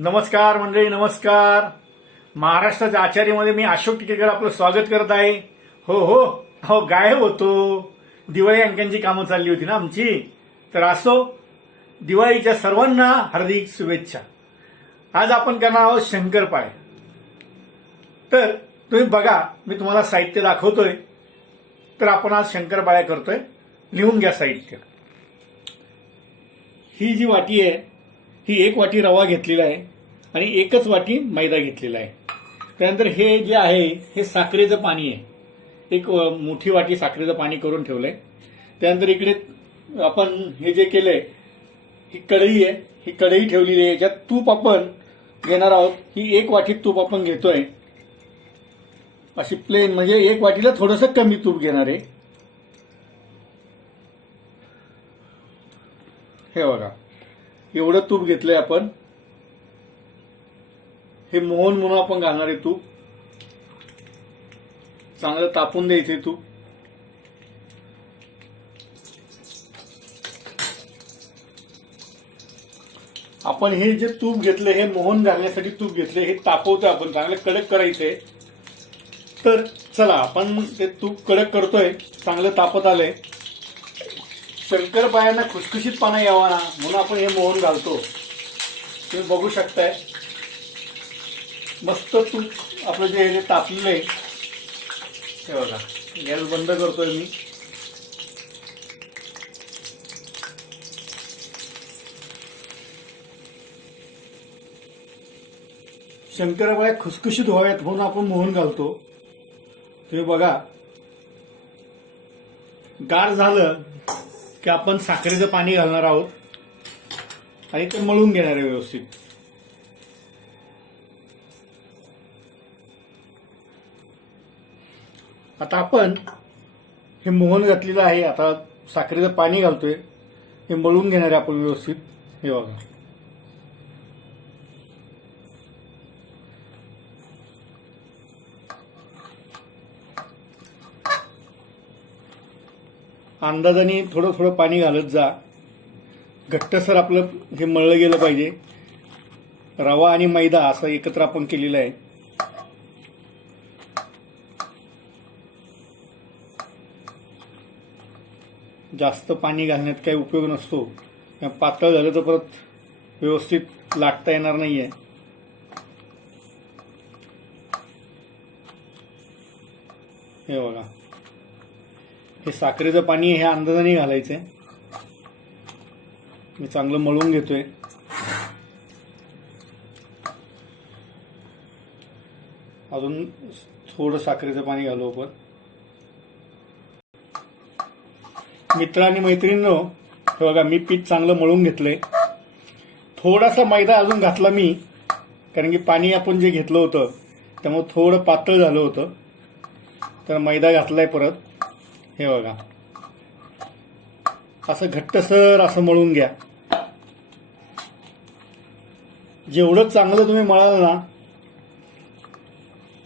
नमस्कार मंडळी नमस्कार. महाराष्ट्राच्या आचार्यामध्ये मी अशोक टिकेकर आपलं स्वागत करत आहे. हो हो हो गायब होतो. दिवाळी अंकांची कामं चालली होती ना आमची. तर असो दिवाळीच्या सर्वांना हार्दिक शुभेच्छा. आज आपण करणार आहोत शंकरपाळे तर तुम्ही बघा मी तुम्हाला साहित्य दाखवतोय. तर आपण आज शंकरपाळ्या करतोय. लिहून घ्या साहित्य. ही जी वाटी आहे ही एक वाटी रवा घेतलेला आहे. आणि एकच वाटी मैदा घेतलेला आहे. त्यानंतर हे जे आहे हे साखरेचं पाणी आहे. एक मोठी वाटी साखरेचं पाणी करून ठेवलं आहे त्यानंतर इकडे आपण हे जे केलंय ही कढई आहे. ही कढई ठेवलेली आहे. याच्यात तूप आपण घेणार आहोत ही एक वाटी तूप आपण घेतोय. अशी प्लेन म्हणजे एक वाटीला थोडंसं कमी तूप घेणार आहे. हे बघा. एवढं तूप घेतलंय आपण. हे मोहन म्हणून आपण घालणार आहे तूप चांगलं तापून द्यायचंय तूप आपण हे जे तूप घेतले हे मोहन घालण्यासाठी तूप घेतले हे तापवतोय आपण. चांगलं कडक करायचंय तर चला आपण ते तूप कडक करतोय. चांगलं तापत आलंय. शंकरपायांना खुसखुशीतपणा यावा ना म्हणून आपण हे मोहन घालतो. तुम्ही बघू शकताय. मस्त तूप आपलं जे हे तापलेलं आहे हे बघा गॅस बंद करतोय मी. शंकराबाया खुसखुशीत व्हाव्यात म्हणून आपण मोहन घालतो. तुम्ही बघा गार झालं की आपण साखरेचं पाणी घालणार आहोत आणि ते मळून घेणार आहे व्यवस्थित. आता आपण हे मोहन घातलेलं आहे आता साखरेचं पाणी घालतोय. हे मळून घेणार आहे आपण व्यवस्थित. हे बघा. अंदाजाने थोडं थोडं पाणी घालत जा. घट्टसर आपलं हे मळलं गेलं पाहिजे. रवा आणि मैदा असं एकत्र आपण केलेलं आहे. जास्त पाणी घालण्यात काही उपयोग नसतो. पातळ झालं तर परत व्यवस्थित लाटता येणार नाहीये. हे बघा. हे साखरेचं पाणी हे अंदाजाने घालायचंय. मी चांगलं मळून घेतोय. अजून थोडं साखरेचं पाणी घालू आपण. मित्र आणि मैत्रिणींनो हे बघा मी पीठ चांगलं मळून घेतलंय. थोडासा मैदा अजून घातला मी कारण की पाणी आपण जे घेतलं होतं त्यामुळे थोडं पातळ झालं होतं. तर मैदा घातलाय परत. हे बघा. असं घट्टसर असं मळून घ्या. जेवढं चांगलं तुम्ही मळाल ना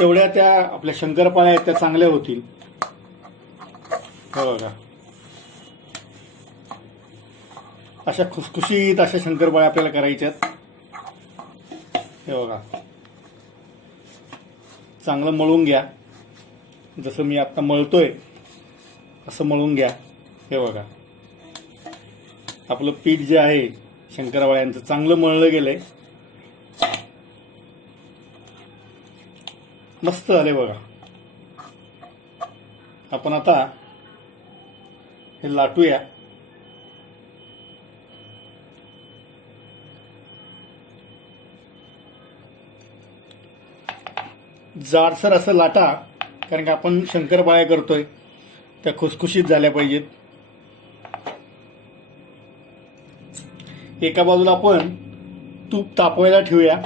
तेवढ्या त्या आपल्या शंकरपाळ्या आहेत त्या चांगल्या होतील. हे बघा. अशा खुसखुशीत अशा शंकरपाळ्या आपल्याला करायच्यात. हे बघा. चांगलं मळून घ्या. जसं मी आता मळतोय असं मळून घ्या. हे बघा. आपलं पीठ जे आहे शंकरवाळ्यांचं चांगलं मळलं गेलंय. मस्त झाले बघा. आपण आता हे लाटूया. जाडसर असं लाटा कारण की आपण शंकरपाळ्या करतोय त्या खुसखुशीत झाल्या पाहिजेत. एका बाजूला आपण तूप तापवायला ठेवूया.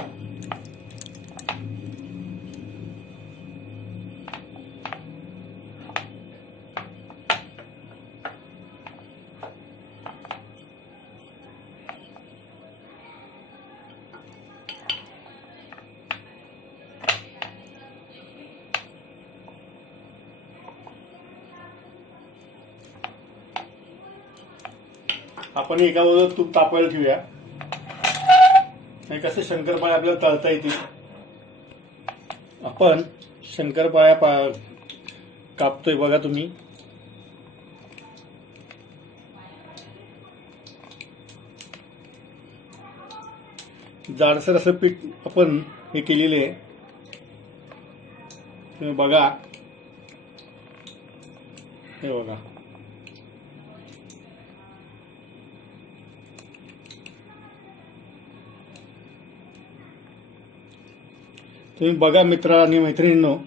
आपण एका बाजूला तूप तापायला ठेवूया. आणि कसं शंकरपाळ्या आपल्याला तळता येतील. आपण शंकरपाळ्या पा कापतोय बघा तुम्ही. जाडसर असं पीठ आपण हे केलेले आहे. तुम्ही बघा. हे बघा. तुम्ही बघा मित्र आणि मैत्रिणींनो.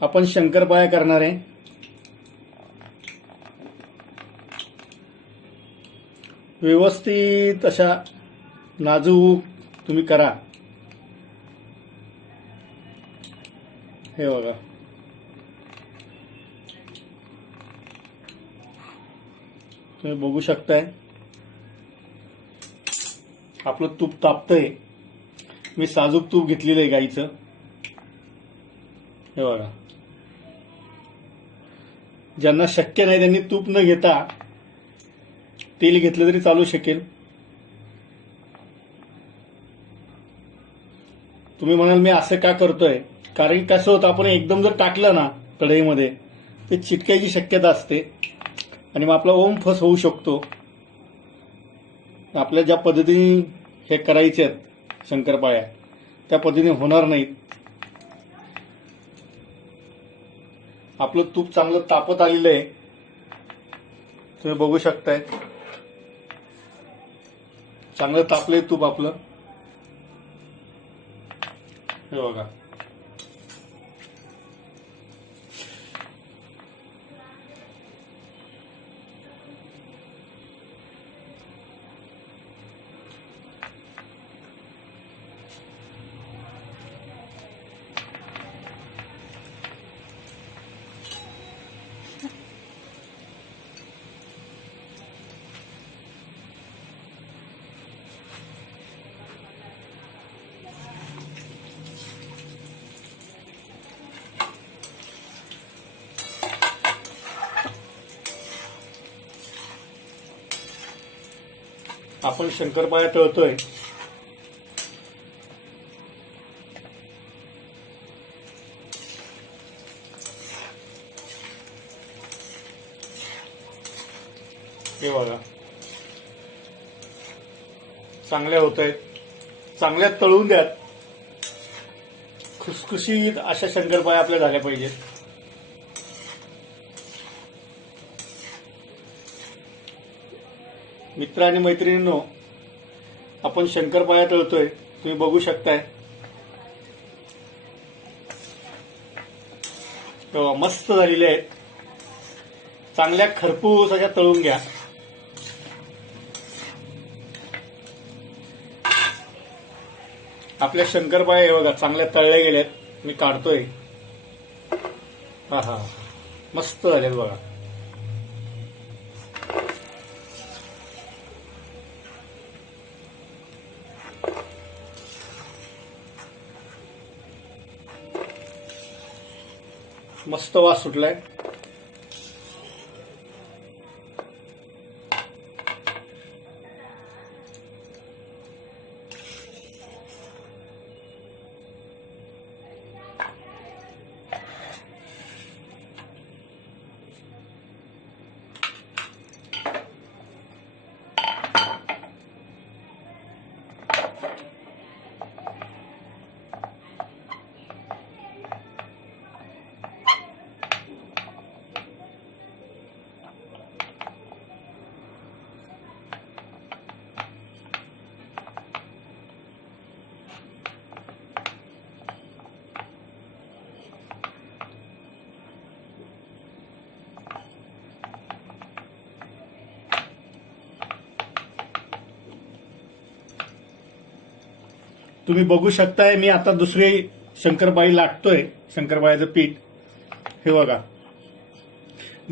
आपण शंकरपाया करणार आहे. व्यवस्थित अशा नाजूक तुम्ही करा. हे बघा. तुम्ही बघू शकताय. आपलं तूप तापतंय. मी साजूक तूप घेतलेलं आहे गाईचं. हे बघा. ज्यांना शक्य नाही त्यांनी तूप न घेता तेल घेतलं तरी चालू शकेल. तुम्ही म्हणाल मी असं का करतोय? कारण की कसं होतं आपण एकदम जर टाकलं ना कढईमध्ये ते चिटकायची शक्यता असते. आणि मग आपला ओम फस होऊ शकतो. आपल्या ज्या पद्धतीने हे करायचे आहेत शंकरपाळ्या. त्या पद्धतीने होणार नाहीत. आपलं तूप चांगलं तापत आलेलं आहे. तुम्ही बघू शकताय. चांगलं तापलंय तूप आपलं. हे बघा. आपण शंकरपाळ्या तळतोय. हे बघा. चांगल्या होत आहेत चांगल्या तळून द्यात खुसखुशीत अशा शंकरपाळ्या आपल्या झाल्या पाहिजेत. मित्र आणि मैत्रिणींनो आपण शंकरपाळ्या तळतोय तुम्ही बघू शकताय. मस्त झालेले आहेत चांगल्या खरपूस अशा तळून घ्या. आपल्या शंकरपाळ्या हे बघा चांगल्या तळल्या गेल्यात. मी काढतोय. हा हा. मस्त झालेत बघा. मस्त वास सुटलाय. तुम्ही बघू शकताय मी आता दुसरी शंकरबाई लाटतोय शंकरबाईचं पीठ. हे बघा.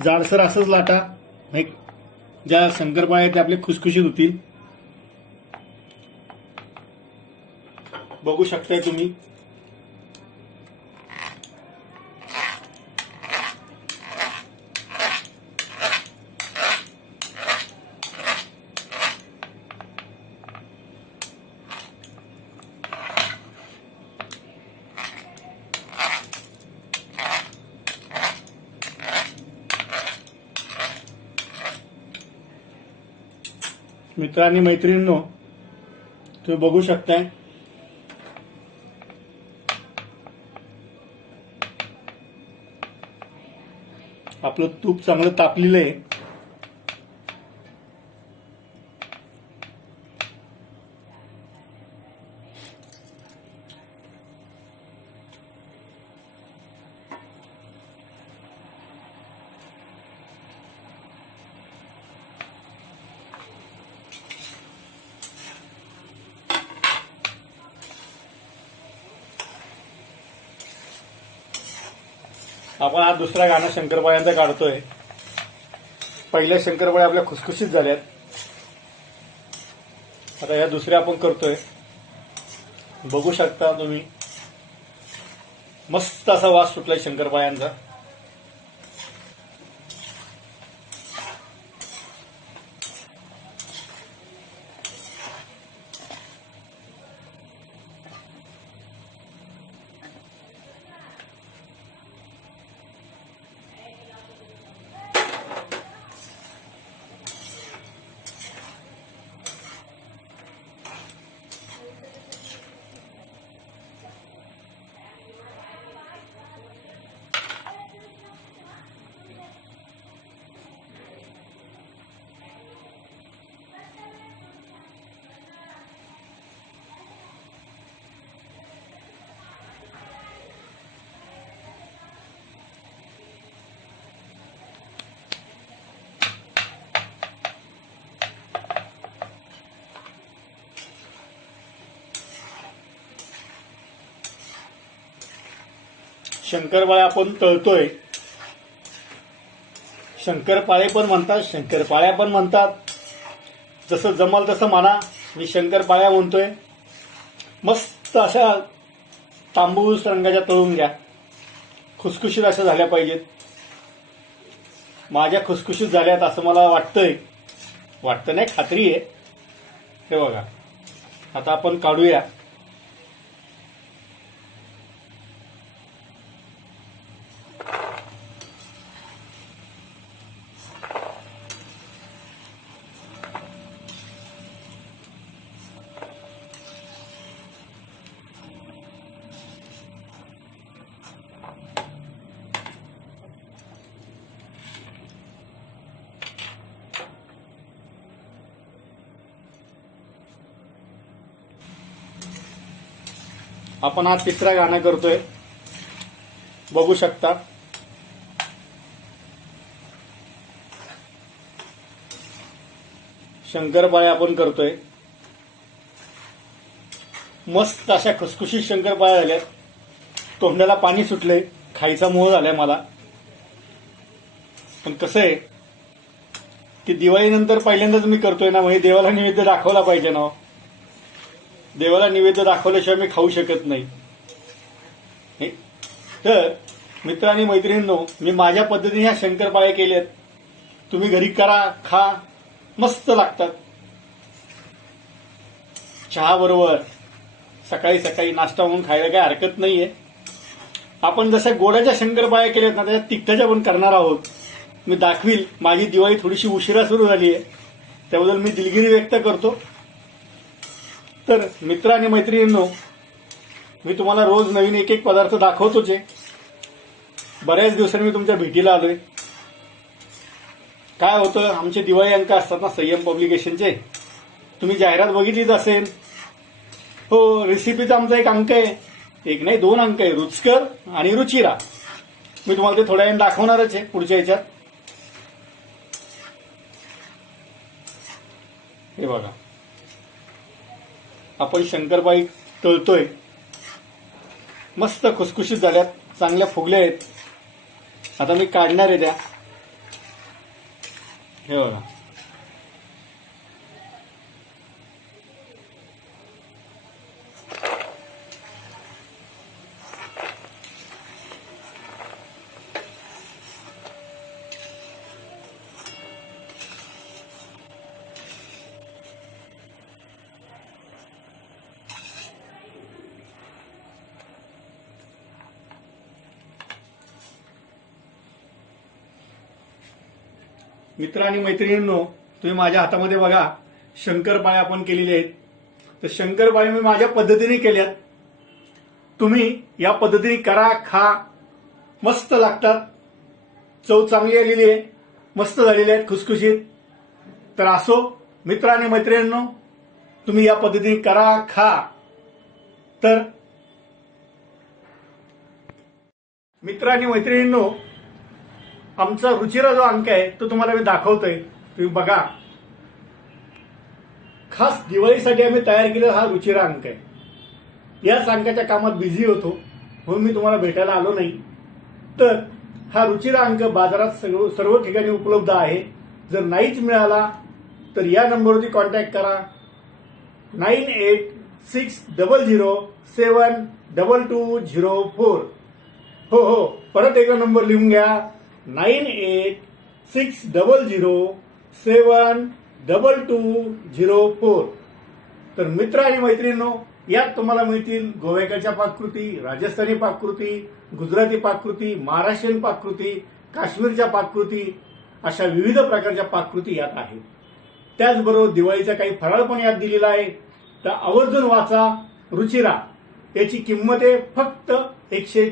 जाडसर असंच लाटा. ज्या शंकरबाई आहेत ते आपले खुसखुशीत होतील. बघू शकताय तुम्ही. मित्र आणि मैत्रिणींनो तुम्ही बघू शकताय. आपलं तूप चांगलं तापलेलं आहे. आपण हा दुसरा गाणं शंकरपाळ्यांचा काढतोय. पहिल्या शंकरपाळ्या आपल्या खुसखुशीत झाल्यात आता या दुसऱ्या आपण करतोय. बघू शकता तुम्ही. मस्त असा वास सुटलाय शंकरपाळ्यांचा. शंकरपाळे आपण तळतोय. शंकरपाळे पण म्हणतात शंकरपाळ्या पण म्हणतात. जसं जमल तसं म्हणा मी शंकरपाळ्या म्हणतोय. मस्त अशा तांबूस रंगाच्या तळून घ्या. खुसखुशीत अशा झाल्या पाहिजेत. माझ्या खुसखुशीत झाल्यात असं मला वाटतंय. वाटतं नाही खात्री आहे हे बघा. आता आपण काढूया. आपण हा तिसरा गाणं करतोय. बघू शकता. शंकरपाळे आपण करतोय. मस्त अशा खुसखुशीत शंकरपाळ्या झाल्यात तोंडाला पाणी सुटले खायचा मोह झालाय मला. पण कसं आहे की दिवाळीनंतर पहिल्यांदाच मी करतोय ना म्हणजे देवाला निमित्त दाखवला पाहिजे ना हो. देवाला निवेद्य दाखवल्याशिवाय मी खाऊ शकत नाही. हे? तर मित्र आणि मैत्रिणींनो मी माझ्या पद्धतीने ह्या शंकरपाळ्या केल्यात. तुम्ही घरी करा खा मस्त लागतात. चहा बरोबर. सकाळी सकाळी नाश्ता म्हणून खायला काही हरकत नाहीये. आपण जशा गोडाच्या शंकरपाळ्या केल्यात ना त्याच्या तिखटाच्या पण करणार आहोत. मी दाखवील माझी दिवाळी थोडीशी उशिरा सुरू झाली आहे त्याबद्दल मी दिलगिरी व्यक्त करतो. तर मित्र आणि मैत्रिणींनो मी तुम्हाला रोज नवीन एक एक पदार्थ दाखवतोच. आहे बऱ्याच दिवसांनी मी तुमच्या भेटीला आलोय. काय होतं आमचे दिवाळी अंक असतात ना संयम पब्लिकेशनचे तुम्ही जाहिरात बघितलीच असेल. हो रेसिपीचा आमचा एक अंक आहे. एक नाही दोन अंक आहे. रुचकर आणि रुचिरा. मी तुम्हाला ते थोड्या वेळ दाखवणारच आहे पुढच्या ह्याच्यात हे बघा. आपण शंकरबाई तळतोय मस्त खुसखुशीत झाल्यात चांगल्या फुगल्या आहेत. आता मी काढणार आहे त्या. हे बघा. मित्र आणि मैत्रिणींनो तुम्ही माझ्या हातामध्ये बघा शंकरपाळे आपण केलेले आहेत. तर शंकरपाळे मी माझ्या पद्धतीने केल्यात. तुम्ही या पद्धतीने करा खा. मस्त लागतात. चव चांगली आलेली आहे. मस्त झालेली आहेत खुसखुशीत. तर असो मित्र आणि मैत्रिणींनो तुम्ही या पद्धतीने करा खा. तर मित्र आणि मैत्रिणींनो आमचा रुचिरा जो अंक आहे तो तुम्हाला मी दाखवतोय. तुम्ही बघा. खास दिवाळीसाठी आम्ही तयार केलेला हा रुचिरा अंक आहे. याच अंकाच्या कामात बिझी होतो म्हणून मी तुम्हाला भेटायला आलो नाही. तर हा रुचिरा अंक बाजारात सर्व सर्व ठिकाणी उपलब्ध आहे. जर नाहीच मिळाला तर या नंबरवरती कॉन्टॅक्ट करा. Nine eight six double zero seven double two zero four. हो हो. परत एकदा नंबर लिहून घ्या. Nine eight six double zero seven double two zero four. तर मित्र आणि मैत्रिणींनो यात तुम्हाला मिळतील गोव्याकडच्या पाककृती राजस्थानी पाककृती गुजराती पाककृती महाराष्ट्रीयन पाककृती काश्मीरच्या पाककृती अशा विविध प्रकारच्या पाककृती यात आहेत. त्याचबरोबर दिवाळीचा काही फराळ पण यात दिलेला आहे. तर आवर्जून वाचा रुचिरा याची किंमत आहे फक्त एकशे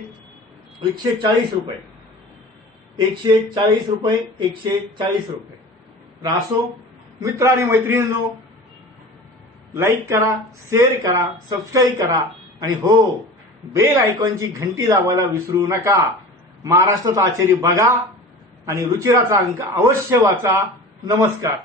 एकशे चाळीस रुपये. एकशे चाळीस रुपये एकशे चाळीस रुपये. रासो मित्र आणि मैत्रिणींनो लाईक करा शेअर करा सबस्क्राईब करा आणि हो बेल आयकॉनची घंटी दाबायला विसरू नका. महाराष्ट्राचा आचार्य बघा आणि रुचिराचा अंक अवश्य वाचा. नमस्कार.